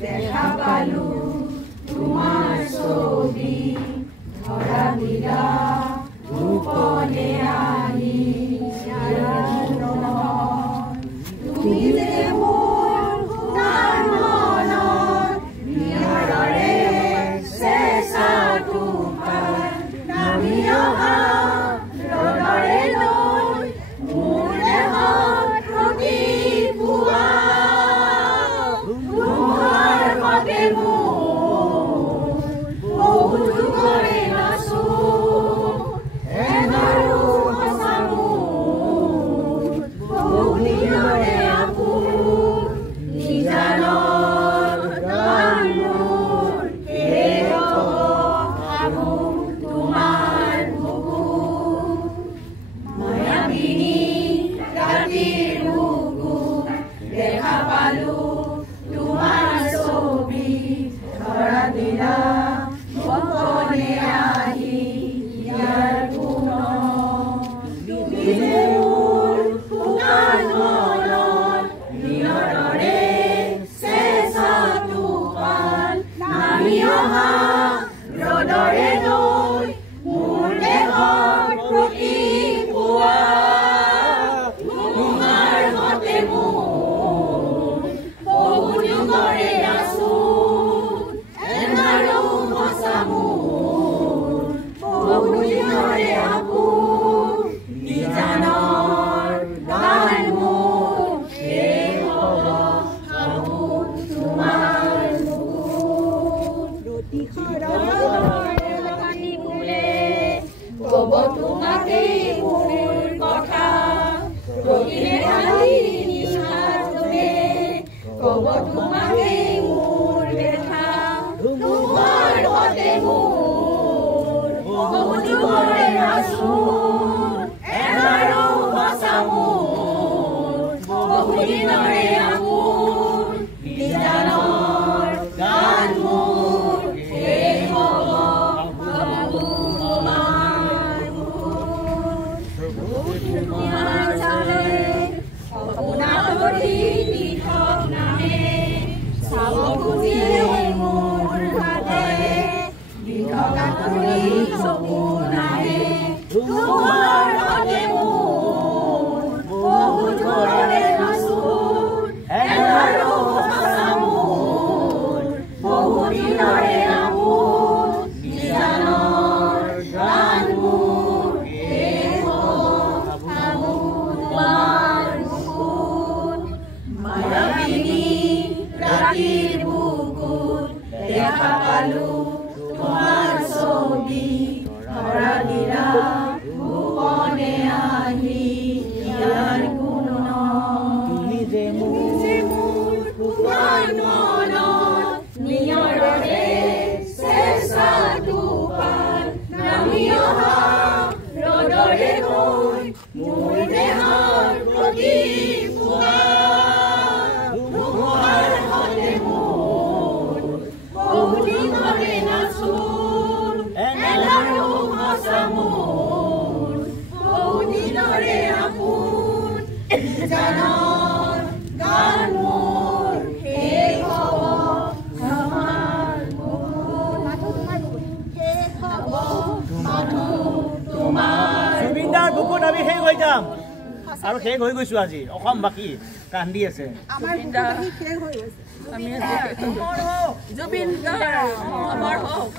দেখা পালো তোমাৰ ছবি ধৰা দিলা ৰূপলে আহি তুমি যে মোৰ সোণাৰ মনত নিয়ৰৰে চেঁচা টোপাল নামি অহা ৰদৰে লৈ মোৰ দেহত প্ৰদীপ পোৱা তোমাৰ সতে মোৰ বহুতো কৰে নাচো এবাৰো সঁচা মোৰ বহুদিনৰে আপোন নিজানৰ গান মোৰ শেষ হ'ব ভাবো তোমাৰ বুকুত মায়াবিনী ৰাতিৰ বুকুত দেখা পালো তোমাৰ ছবি ধৰা দিলা মনে আহি ইয়াৰ পুনৰ তুমি যে মোৰ শুকান মনত নিয়ৰৰে চেঁচা টোপাল নামি অহা ৰদৰে লৈ মোৰ দেহত প্ৰদীপ পোৱা তোমাৰ সতে মোৰ বহুতো কৰে নাচো এবাৰো সঁচা মোৰ বহুদিনৰে আপোন নিজানৰ গান মোৰ শেষ হ'ব ভাবো তোমাৰ বুকুত ক'ব তোমাকেই মোৰ কথা প্ৰতিদিনে ঢালি নিশাৰ যোগে ক'ব তোমাকেই মোৰ ব্যথা তোমাৰ সতে মোৰ বহুতো কৰে নাচো এবাৰো সঁচা মোৰ বহুদিনৰে আপোন নিজানৰ গান মোৰ শেষ হ'ব ভাবো তোমাৰ তোমাৰ চালে সপোনাত গঢ়ি নিথক নামে চাব খুজিলে মোৰ হাতে বিধকা তুলি সপোন আহে তোমাৰ সতে মোৰ বহুত কৰে নাচো এবাৰো সঁচা মোৰ বহুদিনৰে আপোন নিজানৰ গান মোৰ শেষ হ'ব ভাবো তোমাৰ বুকুত মায়াবিনী ৰাতিৰ বুকুত দেখা পালো তোমাৰ ছবি ধৰা দিলা গোপনে আহি ইয়াৰ পুনৰ তুমি যে মোৰ শুকান মনত নিয়ৰৰে চেঁচা টোপাল নামি অহা ৰদৰে লৈ মোৰ দেহৰ প্ৰদীপ পোৱা তোমাৰ সতে মোৰ বহুদিনৰে নাচো এবাৰো সঁচা মোৰ বহুদিনৰে আপোন নিজানৰ গান মোৰ শেষ হ'ব আমাৰ শেষ হ'ব মানুহ তোমাৰ জুবিনদাৰ বুকুত আমি শেষ হৈ যাম আৰু শেষ হৈ গৈছো আজি অসম বাকী কান্দি আছে জুবিন গাৰ্গ অমৰ হওক